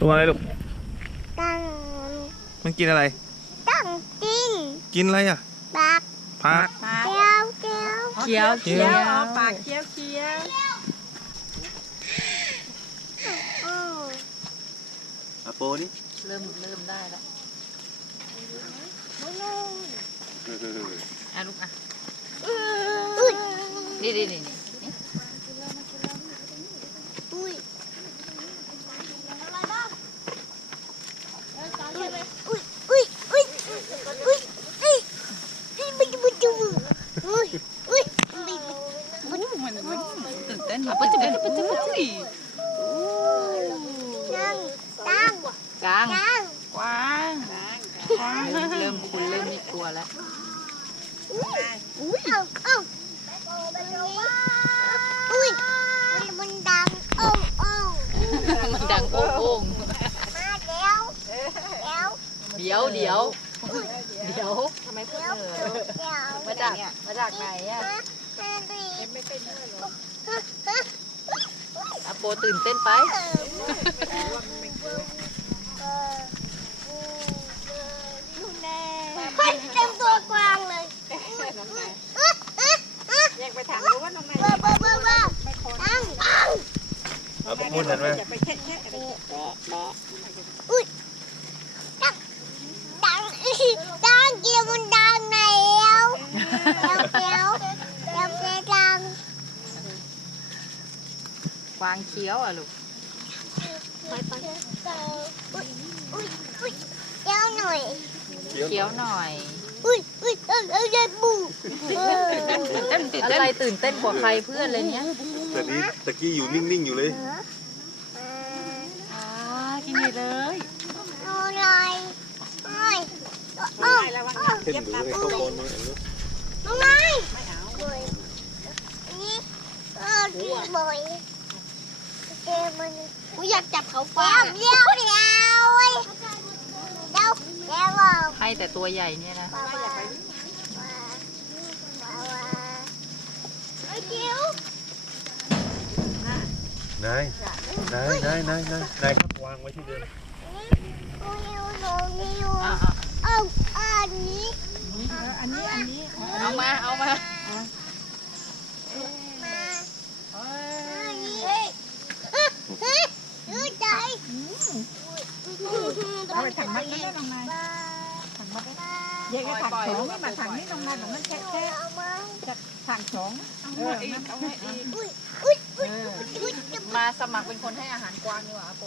ตัวอะไรลูกตั้งมันกินอะไร ตั้งกินกินอะไรอะปากผักปากเกี้ยวเกี้ยวเขียวเขีเขียยววอ๋อปากเขียวเขียวอืมอาโปนี่เริ่มเริ่มได้แล้วอะลูกอะอุ้ยนี่นี่นี่นี่นี่ อุ้ยอุ้ยอุ้ยอุ้ยอุ้ยอุ้ยอุ้ยมันจะมันจะอุ้ยอุ้ย มันมันมันตื่นเต้นมันตื่นเต้นมันตื่นเต้นนั่งตั้งกลางตั้งกว้างกว้างเริ่มคุณเริ่มไม่กลัวแล้วอุ้ยเอ้าเอ้าอุ้ยมันดังโอ้โอ้มันดังโอ้โอ่งมาแล้วแล้วเดี๋ยวเดี๋ยว เดี๋ยวทำไมพูดเดี๋ยวเอเดี๋ยวอเดี๋ยวมาจากมาจากไหนอะไม่เป็นไรอะโปตื่นเต้นไปเฮ้ยเต็มตัวกวางเลยแยกไปถามรู้ว่าน้องนายเบ้อเบ้อเบ้อเบ้อตั้งตั้งเอาพูดทันไหมจะไปแค่แค่อะไรอุ้ย วางเขียวอะลูกไปไปอุ้ยอุ้ยอุ้ยเดี๋ยวหน่อยเขียวหน่อยอุ้ยอุ้ยเออเออเดี๋ยวบูเออตื่นเต้นตื่นเต้นอะไรตื่นเต้นกว่าใครเพื่อนเลยเนี้ยแต่นี้ตะกี้อยู่นิ่งๆอยู่เลยอ่ากินใหญ่เลยเอาหน่อยโอ้ยน้องนายระวังนะเช่นเย็บดูตามให้ตู้เข้าเลยบอลมาเห็นไหมน้องไม้ไม่เอาโอ้ยอันนี้เออดีบ่อยเจมัน กูอยากจับเขาฟ้าเดี๋ยวเดี๋ยวเว้ยเดี๋ยวเดี๋ยวว่าให้แต่ตัวใหญ่เนี่ยนะว่าว่าว่าว่าไอ้เดี๋ยวนายนายนายนายนายนายครับวางไว้ที่เดิมโอ้ยโอ้ยโอ้ยโอ้ยอะอะเอาอันนี้ อันนี้ อันนี้ เอามา เอามามาอันนี้เฮ้ยเฮ้ยเฮ้ยใจ เอาไปถังมัดนี่น้องนายถังมัดแยกไปถังสองนี่มาถังนี่น้องนายของมันแค่แค่เอามาถังสองเออเอาให้อีกอุ้ยอุ้ยอุ้ยเอออุ้ยมาสมัครเป็นคนให้อาหารกวางดีกว่าอาโป